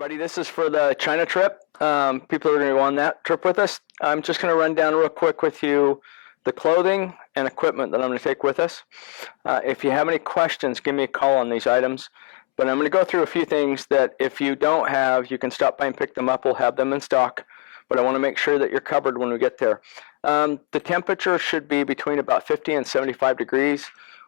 everybody. This is for the China trip. People are going to go on that trip with us. I'm just going to run down real quick with you the clothing and equipment that I'm going to take with us. If you have any questions, give me a call on these items. But I'm going to go through a few things that if you don't have, you can stop by and pick them up. We'll have them in stock. But I want to make sure that you're covered when we get there. The temperature should be between about 50 and 75 degrees.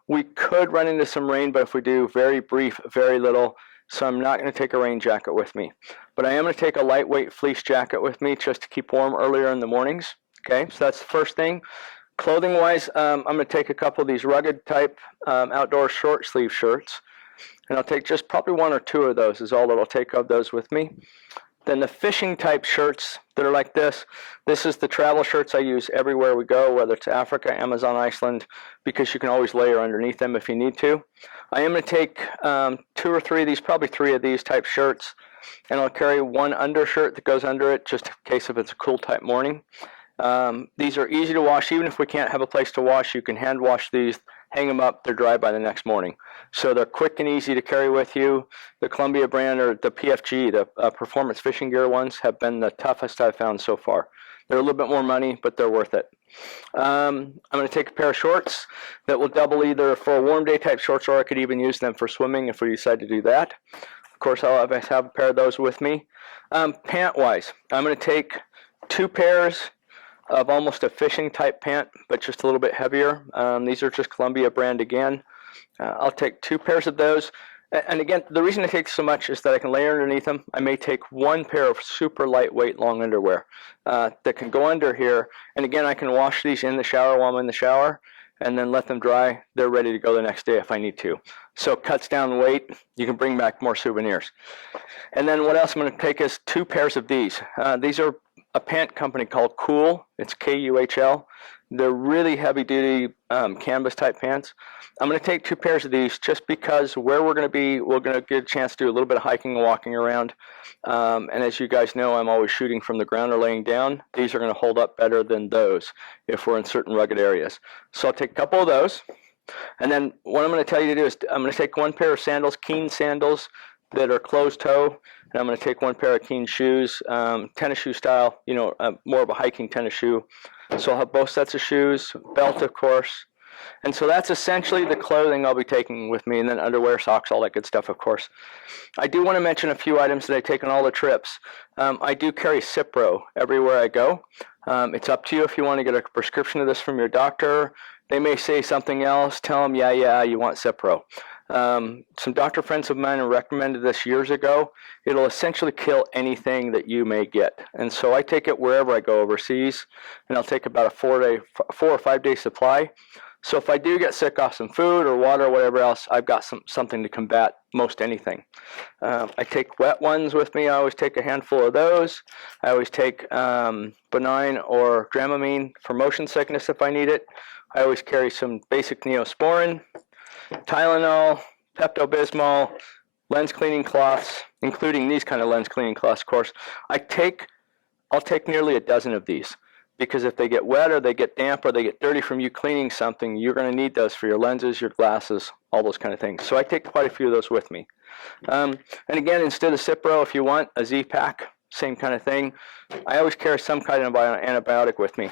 We could run into some rain, but if we do, very brief, very little. So I'm not going to take a rain jacket with me. But I am going to take a lightweight fleece jacket with me just to keep warm earlier in the mornings. Okay, so that's the first thing. Clothing-wise, I'm going to take a couple of these rugged type outdoor short sleeve shirts. And I'll take just probably one or two of those is all that I'll take of those with me. Then the fishing type shirts that are like this. This is the travel shirts I use everywhere we go, whether it's Africa, Amazon, Iceland, because you can always layer underneath them if you need to. I am going to take 2 or 3 of these, probably 3 of these type shirts, and I'll carry one undershirt that goes under it just in case if it's a cool type morning. These are easy to wash. Even if we can't have a place to wash, you can hand wash these, hang them up, they're dry by the next morning. So they're quick and easy to carry with you. The Columbia brand or the PFG, the Performance Fishing Gear ones, have been the toughest I've found so far. They're a little bit more money, but they're worth it. I'm going to take a pair of shorts that will double either for a warm day type shorts, or I could even use them for swimming if we decide to do that. Of course, I'll have a pair of those with me. Pant-wise, I'm going to take 2 pairs of almost a fishing type pant, but just a little bit heavier. These are just Columbia brand again. I'll take 2 pairs of those. And again, the reason I take so much is that I can layer underneath them. I may take 1 pair of super lightweight long underwear that can go under here. And again, I can wash these in the shower while I'm in the shower and then let them dry. They're ready to go the next day if I need to. So it cuts down weight. You can bring back more souvenirs. And then what else I'm going to take is 2 pairs of these. These are a pant company called Kuhl. It's K-U-H-L. They're really heavy-duty canvas type pants. I'm going to take 2 pairs of these just because where we're going to be, we're going to get a chance to do a little bit of hiking and walking around. And as you guys know, I'm always shooting from the ground or laying down. These are going to hold up better than those if we're in certain rugged areas. So I'll take a couple of those. And then what I'm going to tell you to do is I'm going to take 1 pair of sandals, Keen sandals that are closed toe. And I'm going to take 1 pair of Keen shoes, tennis shoe style, you know, more of a hiking tennis shoe. So I'll have both sets of shoes, belt, of course. And so that's essentially the clothing I'll be taking with me, and then underwear, socks, all that good stuff, of course. I do want to mention a few items that I take on all the trips. I do carry Cipro everywhere I go. It's up to you if you want to get a prescription of this from your doctor. They may say something else. Tell them, yeah, you want Cipro. Some doctor friends of mine have recommended this years ago. It'll essentially kill anything that you may get. And so I take it wherever I go overseas, and I'll take about a 4 or 5 day supply. So if I do get sick off some food or water or whatever else, I've got something to combat most anything. I take wet ones with me. I always take a handful of those. I always take benign or Dramamine for motion sickness if I need it. I always carry some basic Neosporin, Tylenol, Pepto-Bismol, lens cleaning cloths, including these kind of lens cleaning cloths, of course. I'll take nearly a dozen of these, because if they get wet or they get damp or they get dirty from you cleaning something, you're going to need those for your lenses, your glasses, all those kind of things. So I take quite a few of those with me. And again, instead of Cipro, if you want a Z-Pack, same kind of thing. I always carry some kind of antibiotic with me.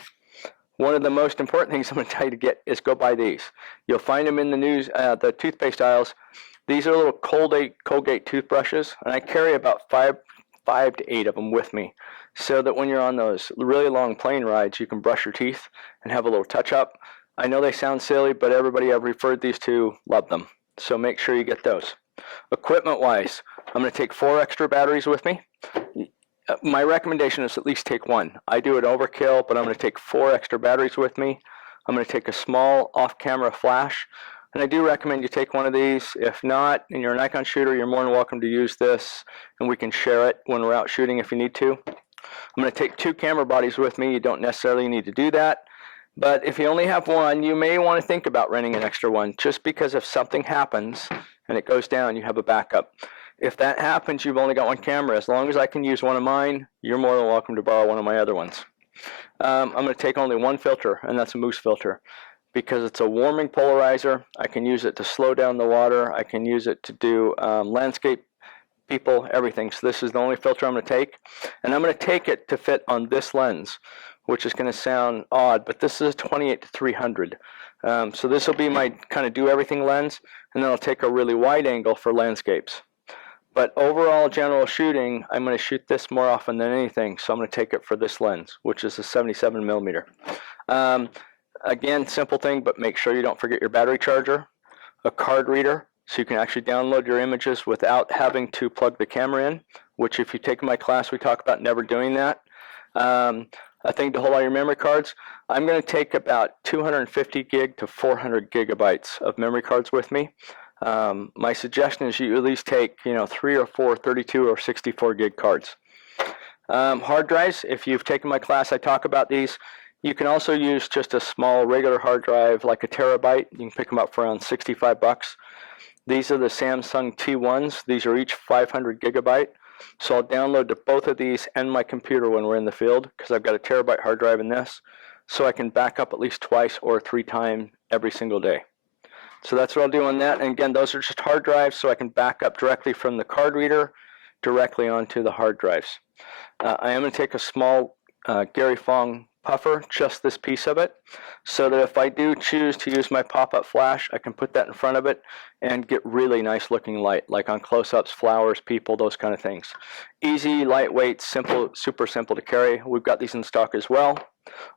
One of the most important things I'm going to tell you to get is go buy these. You'll find them in the toothpaste aisles. These are little Colgate toothbrushes, and I carry about 5 to 8 of them with me, so that when you're on those really long plane rides, you can brush your teeth and have a little touch up. I know they sound silly, but everybody I've referred these to love them. So make sure you get those. Equipment-wise, I'm going to take 4 extra batteries with me. My recommendation is at least take 1. I do it overkill, but I'm going to take 4 extra batteries with me. I'm going to take a small off-camera flash, and I do recommend you take one of these. If not, and you're a Nikon shooter, you're more than welcome to use this, and we can share it when we're out shooting if you need to. I'm going to take 2 camera bodies with me. You don't necessarily need to do that, but if you only have 1, you may want to think about renting an extra one, just because if something happens and it goes down, you have a backup. If that happens, you've only got 1 camera. As long as I can use one of mine, you're more than welcome to borrow one of my other ones. I'm going to take only 1 filter, and that's a Moose filter, because it's a warming polarizer. I can use it to slow down the water. I can use it to do landscape people, everything. So this is the only filter I'm going to take, and I'm going to take it to fit on this lens, which is going to sound odd, but this is a 28-300. So this will be my kind of do everything lens, and then I'll take a really wide angle for landscapes. But overall general shooting, I'm going to shoot this more often than anything, so I'm going to take it for this lens, which is a 77mm. Again, simple thing, but make sure you don't forget your battery charger, a card reader, so you can actually download your images without having to plug the camera in, which if you take my class, we talk about never doing that. A thing to hold all your memory cards. I'm going to take about 250 gig to 400 gigabytes of memory cards with me. My suggestion is you at least take 3 or 4 32 or 64 gig cards. Hard drives, if you've taken my class, I talk about these. You can also use just a small regular hard drive like a terabyte. You can pick them up for around 65 bucks. These are the Samsung T1s. These are each 500 gigabyte. So I'll download to both of these and my computer when we're in the field, because I've got a terabyte hard drive in this, so I can back up at least twice or 3 times every single day. So that's what I'll do on that. And again, those are just hard drives, so I can back up directly from the card reader directly onto the hard drives. I am going to take a small Gary Fong puffer, just this piece of it, so that if I do choose to use my pop-up flash, I can put that in front of it and get really nice looking light, like on close-ups, flowers, people, those kind of things. Easy, lightweight, simple, super simple to carry. We've got these in stock as well.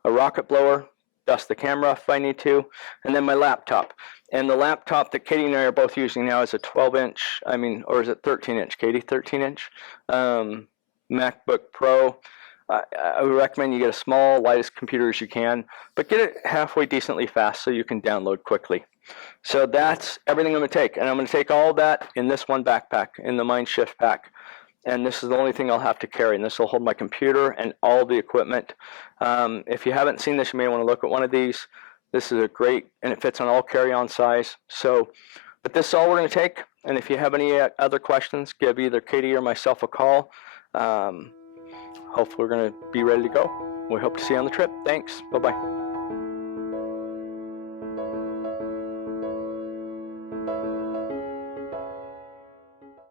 A rocket blower, dust the camera if I need to, and then my laptop. And the laptop that Katie and I are both using now is a 12-inch, or is it 13-inch, Katie? 13-inch MacBook Pro. I would recommend you get a small, lightest computer as you can, but get it halfway decently fast so you can download quickly. So that's everything I'm going to take. And I'm going to take all that in this one backpack, in the Mindshift pack. And this is the only thing I'll have to carry. And this will hold my computer and all the equipment. If you haven't seen this, you may want to look at one of these. This is a great, and it fits on all carry-on size. So, but this is all we're going to take. And if you have any other questions, give either Katie or myself a call. Hopefully we're going to be ready to go. We hope to see you on the trip. Thanks. Bye-bye.